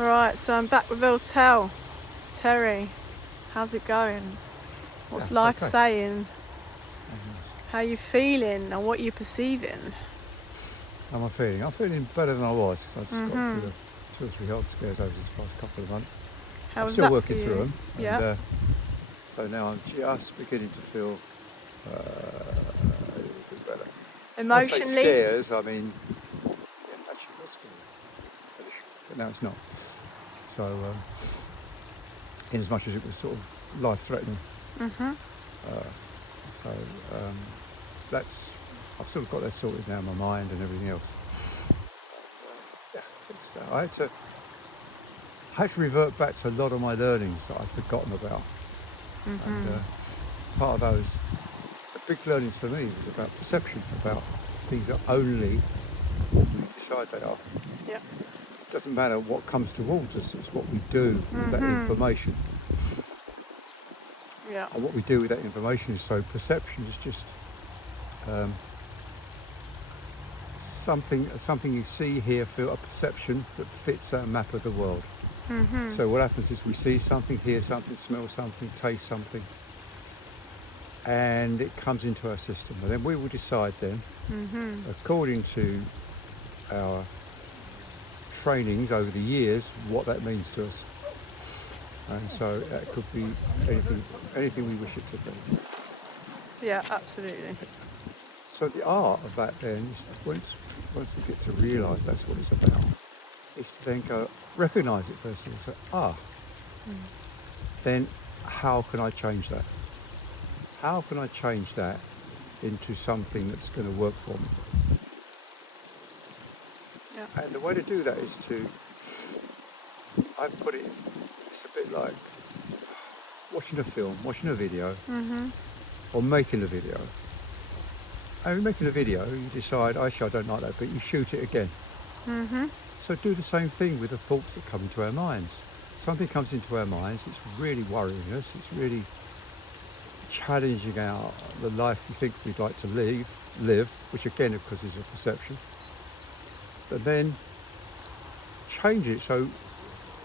Right, so I'm back with Tell. Terry, how's it going? What's life saying? How you feeling and what you perceiving? How am I feeling? I'm feeling better than I was because I just got through the 2 or 3 health scares over these past couple of months. How I'm was still that working for you? through them. Yeah. And, so now I'm just beginning to feel a little bit better. Emotionally? When I say scares, I mean, yeah, actually it was scary. But now it's not. So, in as much as it was sort of life-threatening. So I've sort of got that sorted now in my mind and everything else. I had to revert back to a lot of my learnings that I'd forgotten about. And part of those, the big learnings for me was about perception, about things are only what we decide they are. Yeah. It doesn't matter what comes towards us, it's what we do with that information. Yeah. And what we do with that information is, so perception is just something you see, hear, feel, a perception that fits that map of the world. So what happens is we see something, hear something, smell something, taste something, and it comes into our system. And then we will decide then, according to our trainings over the years, what that means to us. And so that could be anything we wish it to be. Yeah, absolutely. So the art of that then is once we get to realise that's what it's about, is to then go recognise it first and say, then how can I change that? How can I change that into something that's going to work for me? Yeah. And the way to do that is I put it, it's a bit like watching a film, watching a video, or making a video. And making a video, you decide, actually I don't like that, but you shoot it again. So do the same thing with the thoughts that come into our minds. Something comes into our minds, it's really worrying us, it's really challenging the life we think we'd like to live, which again, of course, is a perception. But then change it. So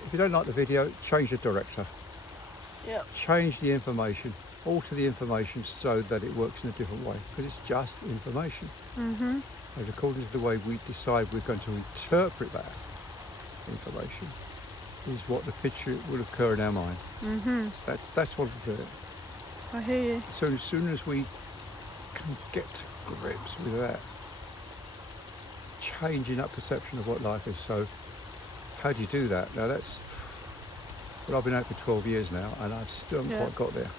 if you don't like the video, change the director. Yeah. Change the information, alter the information so that it works in a different way, because it's just information. And according to the way we decide we're going to interpret that information is what the picture will occur in our mind. That's what we do. I hear you. So as soon as we can get to grips with that, changing that perception of what life is. So how do you do that? Now I've been out for 12 years now, and I've still haven't quite got there.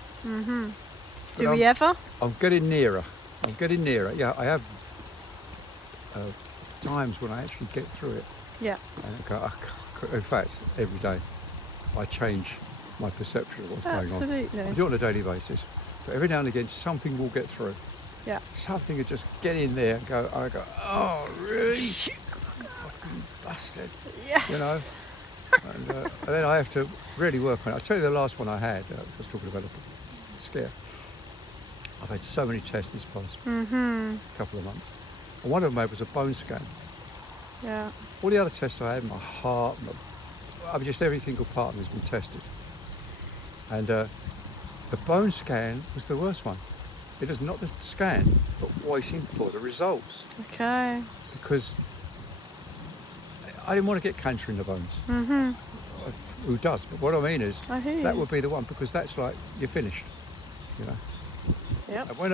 Do we ever? I'm getting nearer. Yeah, I have times when I actually get through it. Yeah. And in fact, every day I change my perception of what's going on. Absolutely. I do it on a daily basis. But every now and again, something will get through. Yeah. Something will just get in there and go, oh, really? Fucking bastard. Yes. You know? And then I have to really work on it. I'll tell you the last one I had, I was talking about a scare. I've had so many tests this past couple of months. And one of them was a bone scan. Yeah. All the other tests I had, my heart, just every single part of me has been tested. And the bone scan was the worst one. It is not the scan, but waiting for the results. Okay. Because I didn't want to get cancer in the bones. Who does? But what I mean is, that would be the one, because that's like, you're finished, you know. Yep. And when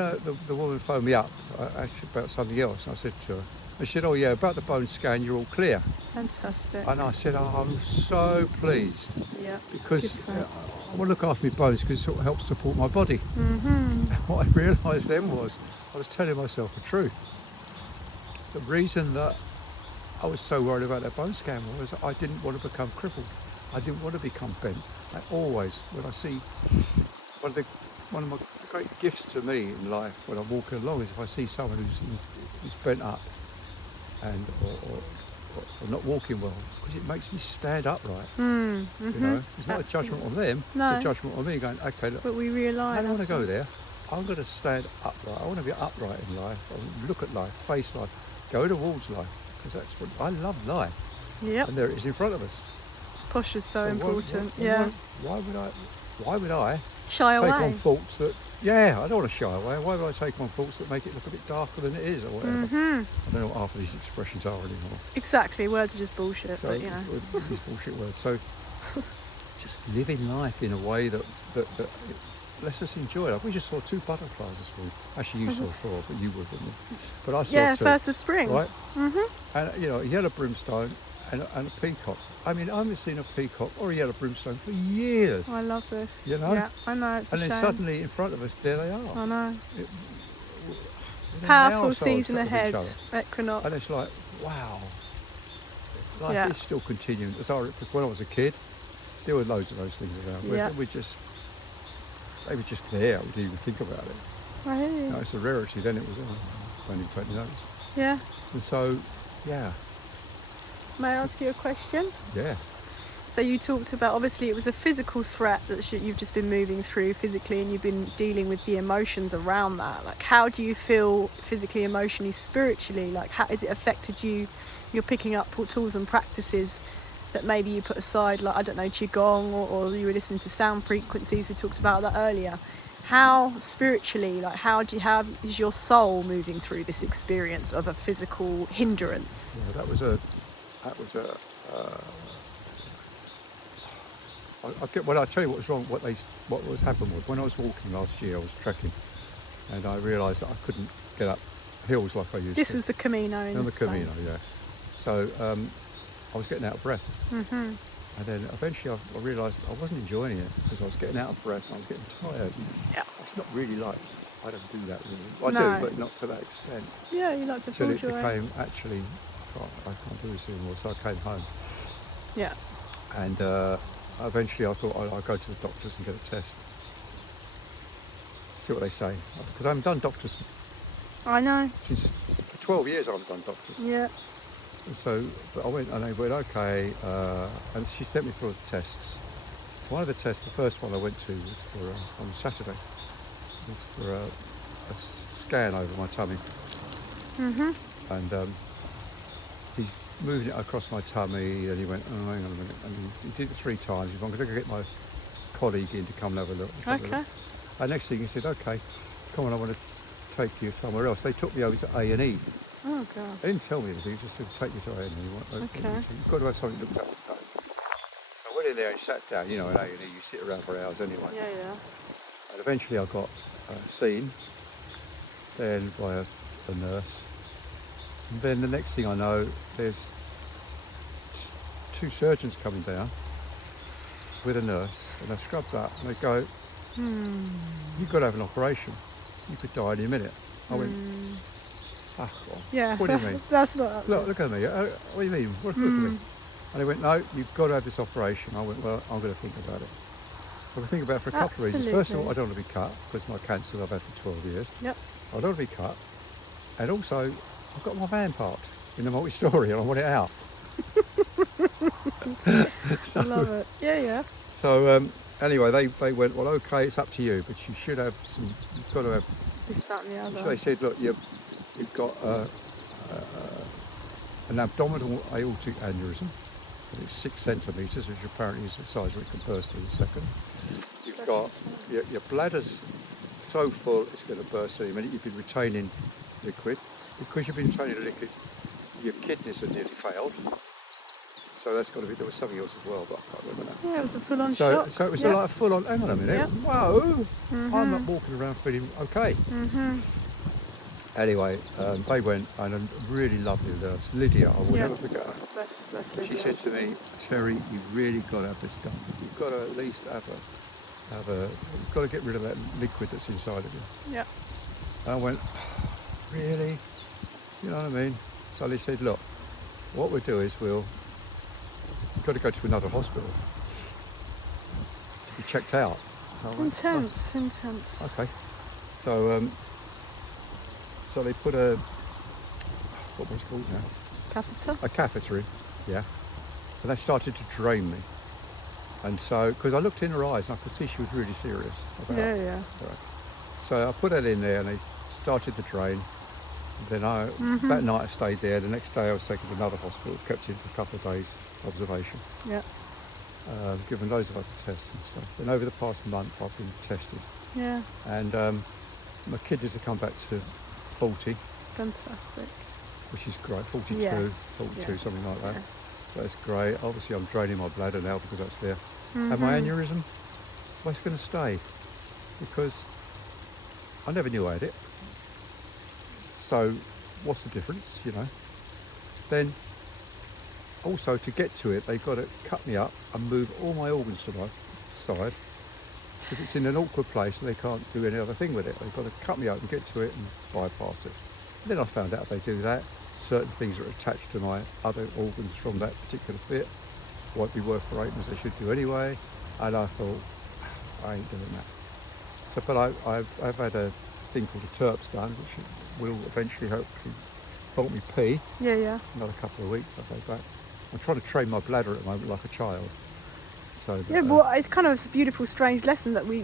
the woman phoned me up, actually about something else, I said to her, she said, oh yeah, about the bone scan, you're all clear. Fantastic. And I said, oh, I'm so pleased. Yeah. Because I want to look after my bones because it sort of helps support my body. And what I realised then was, I was telling myself the truth. The reason that I was so worried about that bone scan was I didn't want to become crippled. I didn't want to become bent. I always, when I see, one of my great gifts to me in life when I'm walking along is if I see someone who's bent up and or not walking well, because it makes me stand upright. You know, it's not a judgment on them, it's a judgment on me going, okay, look, but we realise I don't want to go there. I'm going to stand upright. I want to be upright in life. I want to look at life, face life, go towards life, because that's what I love life. Yep. And there it is in front of us. Posture's so important. Why would I Shy take away. on thoughts that, I don't want to shy away. Why would I take on thoughts that make it look a bit darker than it is or whatever? I don't know what half of these expressions are anymore. Exactly, words are just bullshit, So, but you know. these bullshit words. So just living life in a way that lets us enjoy it. We just saw 2 butterflies this morning. Actually, you saw 4, but you would, wouldn't you? But I saw 2. First of spring. Right? And, a yellow brimstone and a peacock. I mean, I haven't seen a peacock or a yellow brimstone for years. I love this. You know? Yeah, I know, it's a shame. And then suddenly in front of us, there they are. I know. Within Powerful an hour, season of each ahead, other. equinox. And it's like, wow. Life is still continuing. Because when I was a kid, there were loads of those things around. Yeah. They were just there. We didn't even think about it. I hear you. No, it's a rarity. Then it was, I don't even take any notice. Yeah. And so, May I ask you a question? Yeah. So you talked about, obviously it was a physical threat that you've just been moving through physically, and you've been dealing with the emotions around that. Like, how do you feel physically, emotionally, spiritually? Like, how has it affected you? You're picking up tools and practices that maybe you put aside, like, I don't know, Qigong, or you were listening to sound frequencies. We talked about that earlier. How spiritually, like, how is your soul moving through this experience of a physical hindrance? Yeah, I tell you what was wrong. What was happened was when I was walking last year, I was trekking, and I realised that I couldn't get up hills like I used to. This was the Camino in the Spain. Camino, yeah. So I was getting out of breath, and then eventually I realised I wasn't enjoying it because I was getting out of breath and I was getting tired. Yeah. It's not really like I don't do that really. I do, but not to that extent. Yeah, you like to Till feel it joy. became actually, I can't do this anymore. So I came home. Yeah. And eventually I thought I'd go to the doctors and get a test. See what they say. Because I haven't done doctors I know. for 12 years I haven't done doctors. Yeah. And so, but I went and they went, okay. And she sent me for the tests. One of the tests, the first one I went to was for, on Saturday, was for a scan over my tummy. And he's moving it across my tummy, and he went, oh, hang on a minute. And he did it 3 times. He went, I'm going to get my colleague in to come and have a look. Okay. And next thing he said, okay, come on, I want to take you somewhere else. They took me over to A&E. Oh, God. They didn't tell me anything, just said, take you to A&E. Okay. You've got to have something looked at the time. I went in there and sat down. You know, in A&E, you sit around for hours anyway. Yeah, yeah. And eventually I got seen, then by a nurse. And then the next thing I know, there's 2 surgeons coming down with a nurse, and they scrub that, and they go, you've got to have an operation. You could die any minute. I went, well, Yeah. what do you mean? That's not. Look at me. What do you mean? Look at me. And they went, no, you've got to have this operation. I went, well, I'm going to think about it. I'm going to think about it for a couple of reasons. First of all, I don't want to be cut because my cancer I've had for 12 years. Yep. I don't want to be cut. And also, I've got my van parked in the multi-storey and I want it out. I love it. Yeah, yeah. So anyway, they went, well, okay, it's up to you, but you should have some, you've got to have, This, that, and the other. so they said, look, you've got an abdominal aortic aneurysm. It's 6 centimetres, which apparently is the size where it can burst in a second. You've got, your bladder's so full it's going to burst any minute. You've been retaining liquid. Because you've been retaining liquid, your kidneys have nearly failed. So that's got to be, there was something else as well, but I can't remember that. Yeah, it was a full-on shock. So it was like a full-on, hang on a minute, whoa, I'm not walking around feeling okay. Anyway, they went, and a really lovely nurse, Lydia, I will never forget her. Bless Lydia. She said to me, Terry, you've really got to have this done. You've got to at least have you've got to get rid of that liquid that's inside of you. Yeah. And I went, really? You know what I mean? So they said, look, what we'll do is you've got to go to another hospital to be checked out. So I went, Intense. okay. So so they put what was it called now? Catheter? A catheter in, yeah. And they started to drain me. And so, because I looked in her eyes and I could see she was really serious about it. Yeah. So I put that in there and they started the drain. Then that night I stayed there. The next day I was taken to another hospital, kept in for a couple of days observation. Yeah. given loads of other tests and stuff. And over the past month, I've been tested. Yeah. And my kidneys have come back to 40, Fantastic. which is great. 42, Yes. 42, something like that. Yes. That's great. Obviously, I'm draining my bladder now because that's there. Mm-hmm. And my aneurysm, well, it's going to stay because I never knew I had it. So, what's the difference, you know? Then, also to get to it, they've got to cut me up and move all my organs to the side because it's in an awkward place and they can't do any other thing with it. They've got to cut me up and get to it and bypass it. And then I found out if they do that, certain things are attached to my other organs from that particular bit won't be working as they should do anyway. And I thought, I ain't doing that. So, but I've had a thing called a TERPS done, which will eventually hopefully help me pee. Yeah. Another couple of weeks, I'll go back. I'm trying to train my bladder at the moment like a child. So that, Yeah, well, it's kind of a beautiful, strange lesson that we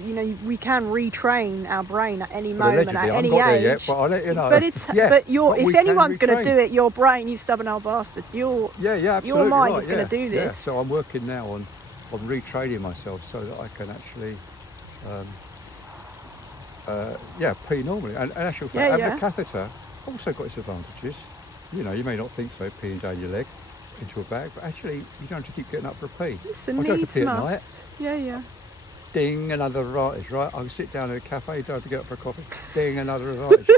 can retrain our brain at any moment, at any age. Yet, but I'll let you know. But it's if anyone's going to do it, your brain, you stubborn old bastard, absolutely your mind right, is going to do this. Yeah. So I'm working now on retraining myself so that I can actually, pee normally. And actually, having a catheter also got its advantages. You know, you may not think so, peeing down your leg into a bag, but actually you don't have to keep getting up for a pee. It's a I go needs to pee must. at night. Yeah. Ding, another advantage, right? I can sit down in a cafe, don't have to get up for a coffee. Ding, another advantage.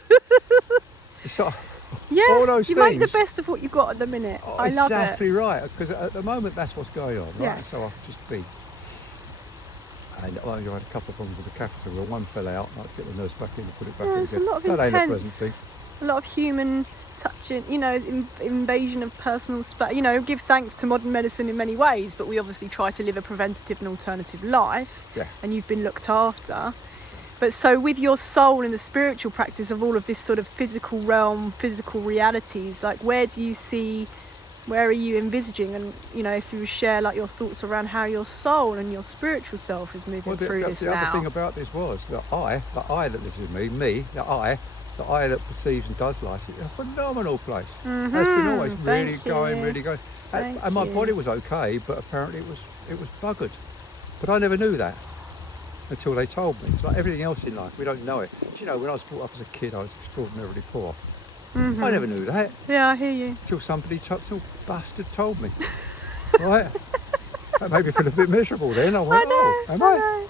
So, all those you things, make the best of what you've got at the minute. I love it. Exactly right, because at the moment that's what's going on, right? Yes. So I can just be. And I had a couple of problems with the catheter. Well, one fell out, and I had to get the nurse back in and put it back in There's again. a lot of That ain't a pleasant thing. intense, a lot of human touching, invasion of personal space. Give thanks to modern medicine in many ways, but we obviously try to live a preventative and alternative life. Yeah. And you've been looked after. But so with your soul and the spiritual practice of all of this sort of physical realm, physical realities, like where are you envisaging? And if you share like your thoughts around how your soul and your spiritual self is moving through this now. The other thing about this was the I that lives in me, the I that perceives and does life, is a phenomenal place. Mm-hmm. It's been always really Thank going. Thank And my you. body was okay, but apparently it was buggered. But I never knew that until they told me. It's like everything else in life, we don't know it. Do you know, when I was brought up as a kid, I was extraordinarily poor. Mm-hmm. I never knew that Yeah, I hear you. until some bastard told me. Right? That made me feel a bit miserable then. I went, I know.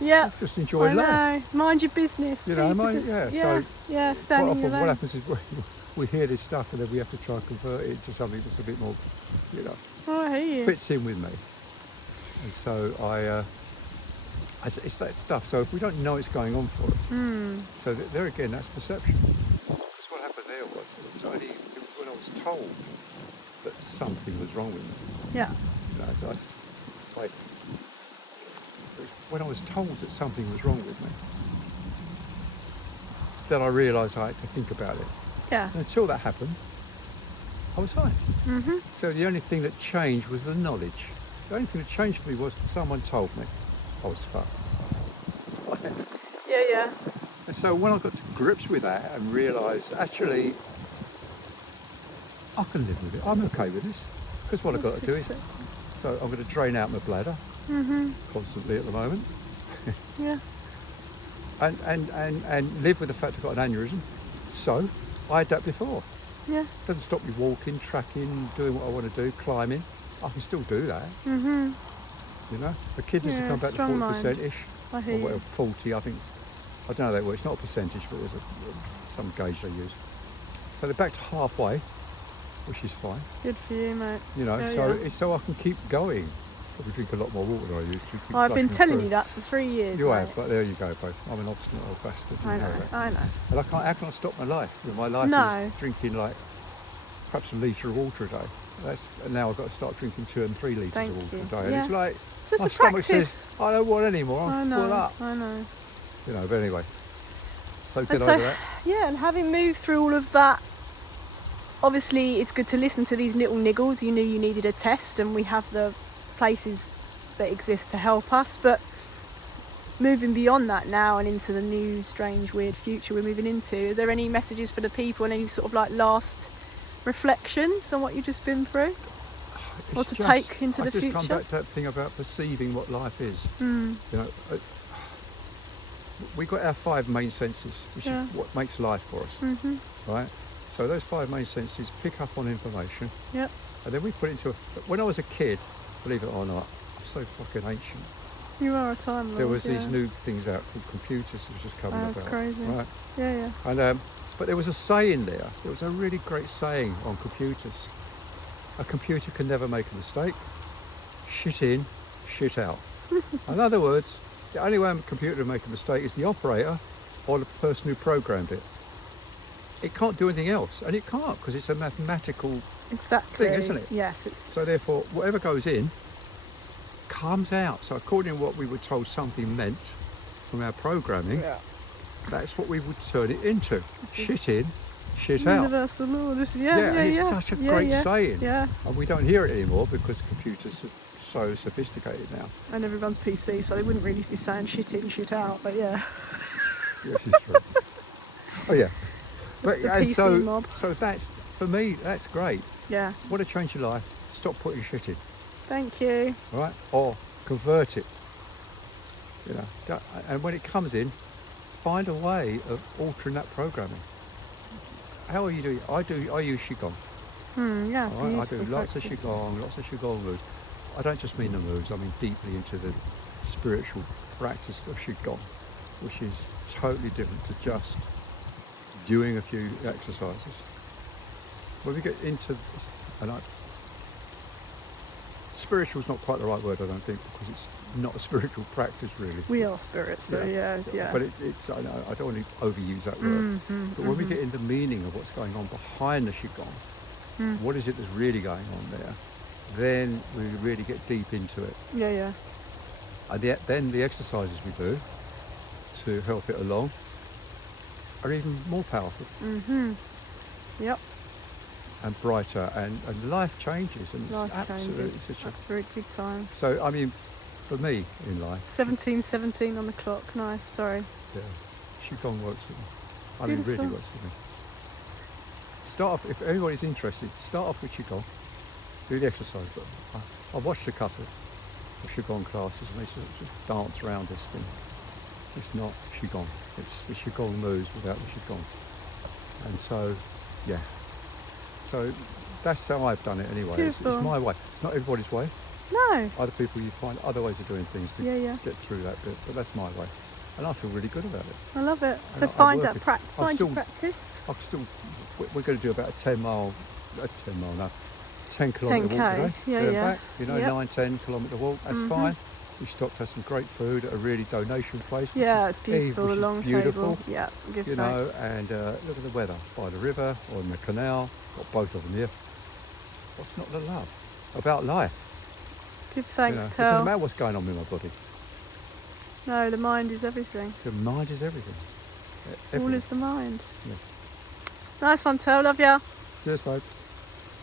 Yeah. Just enjoy life. I know. Mind your business. You know, stand in your what lane. happens is we hear this stuff and then we have to try and convert it into something that's a bit more, Oh, I hear you. fits in with me. And so it's that stuff. So if we don't know it's going on for us, so there again, that's perception. Because what happened there was, it was when I was told that something was wrong with me. Yeah. When I was told that something was wrong with me, then I realised I had to think about it. Yeah. And until that happened, I was fine. Mm-hmm. So the only thing that changed was the knowledge. The only thing that changed for me was someone told me I was fucked. Yeah. And so when I got to grips with that and realised, actually, I can live with it. I'm okay with this. Because what I've got to do is, so I'm going to drain out my bladder constantly at the moment. Yeah. And live with the fact I've got an aneurysm. So I had that before. Yeah. Doesn't stop me walking, tracking, doing what I want to do, climbing. I can still do that. Mm-hmm. The kidneys have come back to 40%-ish. I hear Or you. whatever, 40, I think. I don't know how they work. It's not a percentage, but there's some gauge they use. So they're back to halfway, which is fine. Good for you, mate. It's so I can keep going. Probably drink a lot more water than I used to. Well, I've been telling you that for 3 years. You mate. have, but there you go, both. I'm an obstinate old bastard. I know. And how can I stop my life? My life is drinking like perhaps a litre of water a day. And now I've got to start drinking 2 and 3 litres of water a day. And it's like, just my a stomach practice. says, I don't want any more, I'm full up. I know. But anyway. So get And over that. Yeah, and having moved through all of that, obviously it's good to listen to these little niggles. You knew you needed a test, and we have the places that exist to help us, but moving beyond that now and into the new strange weird future we're moving into, are there any messages for the people and any sort of like last reflections on what you've just been through? it's Or to just, take into I the just future. come back to that thing about perceiving what life is. You know, we got our 5 main senses, which Yeah. is what makes life for us, right? So those 5 main senses pick up on information, Yep. and then we put it into. When I was a kid, believe it or not, I'm so fucking ancient. You are a time lord. There was yeah. these new things out called computers that was just coming That's about, crazy. right? Yeah. And but there was a saying there. There was a really great saying on computers. A computer can never make a mistake. Shit in, shit out. In other words, the only way a computer will make a mistake is the operator or the person who programmed it. It can't do anything else, and it can't because it's a mathematical Exactly. thing, isn't it? Yes, it's So therefore, whatever goes in comes out. So according to what we were told something meant from our programming, that's what we would turn it into. Shit in, shit out. universal law. This, yeah. And it's such a great saying. Yeah. And we don't hear it anymore because computers are so sophisticated now. And everyone's PC, so they wouldn't really be saying shit in, shit out. But yeah. Yes, it's true. Oh yeah. But The and PC mob. so that's for me. That's great. Yeah. Want to change your life? Stop putting shit in, Thank you. right? Or convert it. You know. And when it comes in, find a way of altering that programming. How are you doing? I use Qigong. Yeah. All right? I do beautiful lots of practice. Qigong moves. I don't just mean the moves. I mean deeply into the spiritual practice of Qigong, which is totally different to just doing a few exercises. When we get into, spiritual is not quite the right word, I don't think, because it's not a spiritual practice really. We are spirits, so yeah. But it's I don't want to overuse that word. But when we get into the meaning of what's going on behind the Qigong, what is it that's really going on there, then we really get deep into it. Yeah. And then the exercises we do to help it along are even more powerful Yep. and brighter, and life changes, and Life it's absolutely changes. such a. That's very big time. So I mean, for me in life, 17:17 on the clock. Nice. Sorry. yeah, Qigong works with me. I mean, really Beautiful. works with me. Start off, if anybody's interested, start off with Qigong, do the exercise. But I watched a couple of Qigong classes, and they just dance around this thing. It's not Qigong. It's the Qigong moves without the Qigong. And so, yeah. So that's how I've done it anyway. It's Beautiful. my way. Not everybody's way. No. Other people, you find other ways of doing things to Yeah. get through that bit, but that's my way. And I feel really good about it. I love it. And So I find work out it. find your practice. We're going to do about a 10 kilometre 10K, walk today. yeah, there and yeah. back, 9-10 kilometre walk. That's fine. We stopped, had some great food at a really donation place. Yeah, it's beautiful. which The is long beautiful, table. Yeah, give you thanks. know, and look at the weather by the river or in the canal. Got both of them here. What's not to love about life? Give You thanks, know, it doesn't Tel. matter what's going on with my body. No, the mind is everything. The mind is everything. All is the mind. Yeah. Nice one, Tel. Love ya. Cheers, babe.